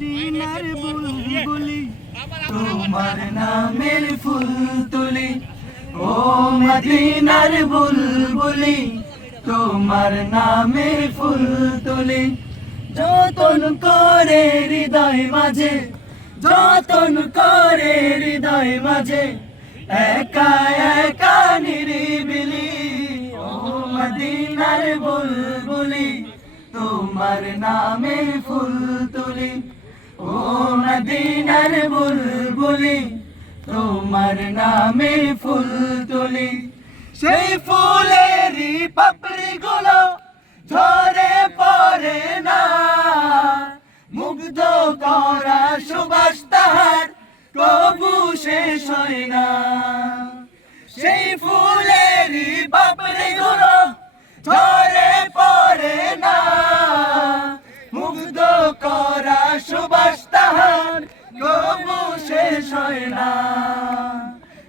মদিনার বুলবুলি তোমার নামের ফুল তুলি ও মদিনার বুলবুলি তোমার নামের ফুল তুলি যতন করে হৃদয় মাঝে যতন করে হৃদয় মাঝে একা একা নিরিবিলি ও মদিনার বুলবুলি তোমার নামের ফুল তুলি ও মদিনার বুলবুলি তোমার নামের ফুল তুলি সেই ফুলেরই পাপড়ি গুলো ঝরে পড়ে না মুগ্ধ করা সুবাস তাহার কবু শেষ হয় না সেই ফুলেরই পাপড়ি গুলো ঝরে পড়ে না মুগ্ধ করা সুবাস তাহার কবু শেষ হয় না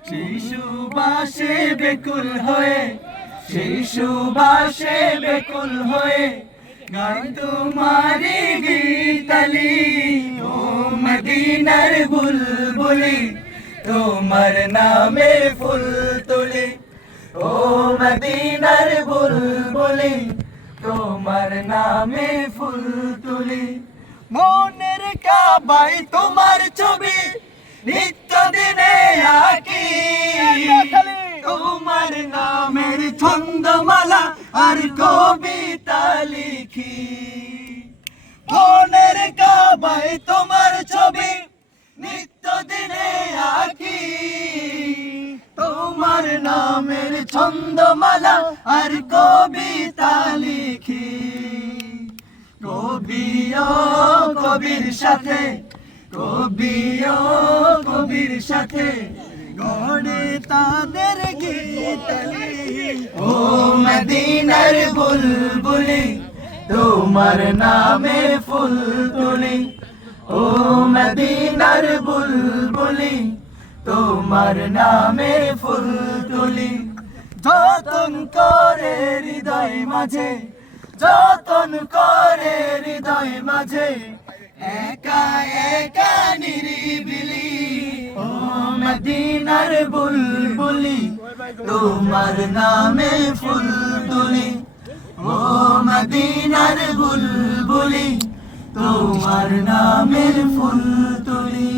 শিশুবাসে বেকুল হয়ে শিশুবাসে বেকুল হয়ে গাই তোমারি গীতালি ও মদিনার বুলবুলি তোমার নামের ফুল তুলি ও মদিনার বুলবুলি তোমার নামে ফুল তুলি মনের কাবাই তোমার ছবি নিত্য দিনে আঁকি তোমার নামের ছন্দমালা আর কবিতা লিখি মনের কাবাই তোমার ছবি নিত্য দিনে আঁকি তোমার নামের ছন্দমালা আর কবিতা লিখি কবিও কবির সাথে কবিও কবির সাথে গড়ে তাদের গীতালি ও মদিনার বুলবুলি তোমার নামে ফুল তুলি ও মদিনার বুলবুলি তোমার নামে ফুল তুলি যতন করে হৃদয় মাঝে যতন করে হৃদয় মাঝে একা একা নিরিবিলি ও মদিনার বুলবুলি তোমার নামে ফুল তুলি ও মদিনার বুলবুলি তোমার নামের ফুল তুলি।